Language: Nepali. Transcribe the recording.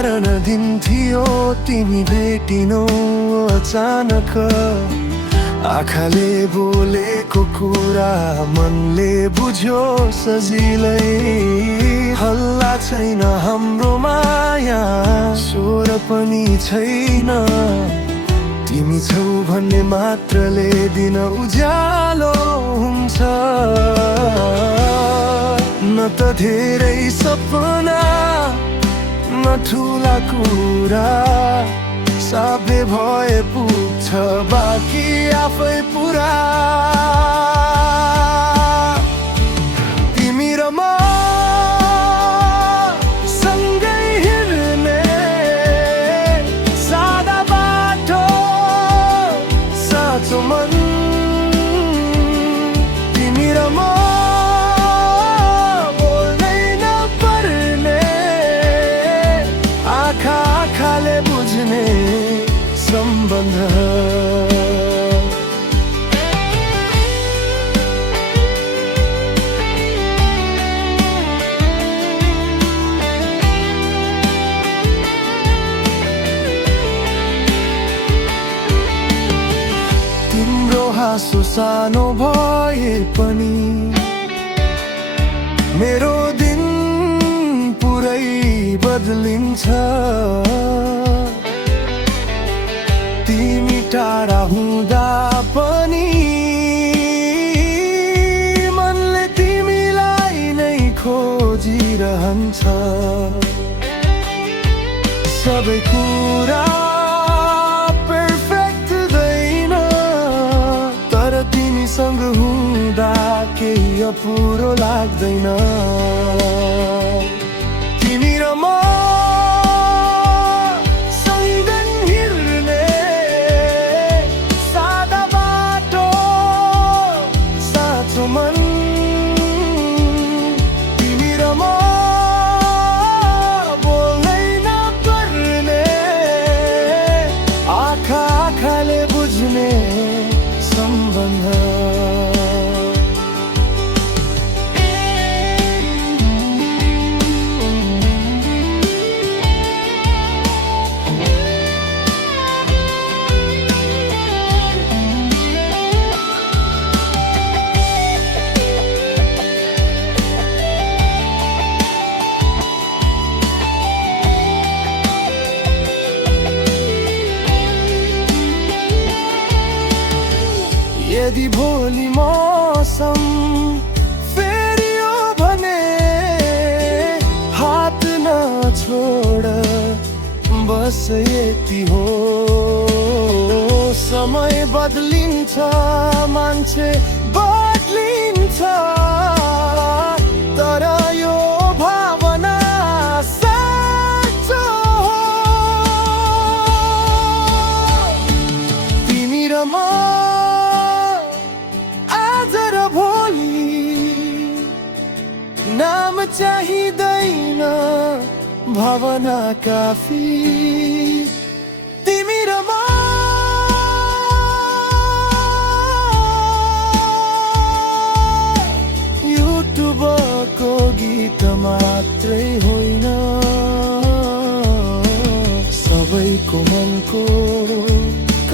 साधारण दिन थियो तिमी भेटिनौ अचानक। आँखाले बोलेको कुरा मनले बुझ्यो सजिलै। हल्ला छैन हाम्रो माया, स्वर पनि छैन। तिमी छौ भन्ने मात्रले दिन उज्यालो हुन्छ। न त धेरै सपना न ठुला कुरा, साबे भए पुग्छ बाँकी आफै पुरा। तिमी र म सँगै हिँड्ने सादा बाटो, साँचो मन। तिमी र म बोल्नै नपर्ने, आँखाले बुझ्ने सम्बन्ध। तिम्रो हाँसो सानो भए पनि मेरो दिन पुरै बदलिन्छ। तिमी टाढा हुँदा पनि मनले तिमीलाई नै खोजिरहन्छ। सबै कुरा पर्फेक्ट हुँदैन, तर तिमीसँग हुँदा केही अपुरो लाग्दैन। तिमी र म मन। तिमी र म बोल्नै नपर्ने, आँखाले बुझ्ने सम्बन्ध। यदि भोलि मौसम फेरियो भने हात नछोड, बस यति हो। समय बदलिन्छ, मान्छे बदलिन्छ, तर यो भावना साँचो हो। तिमी र म नाम चाहिँदैन, भावना काफी। तिमी र म युट्युबको गीत मात्रै होइन।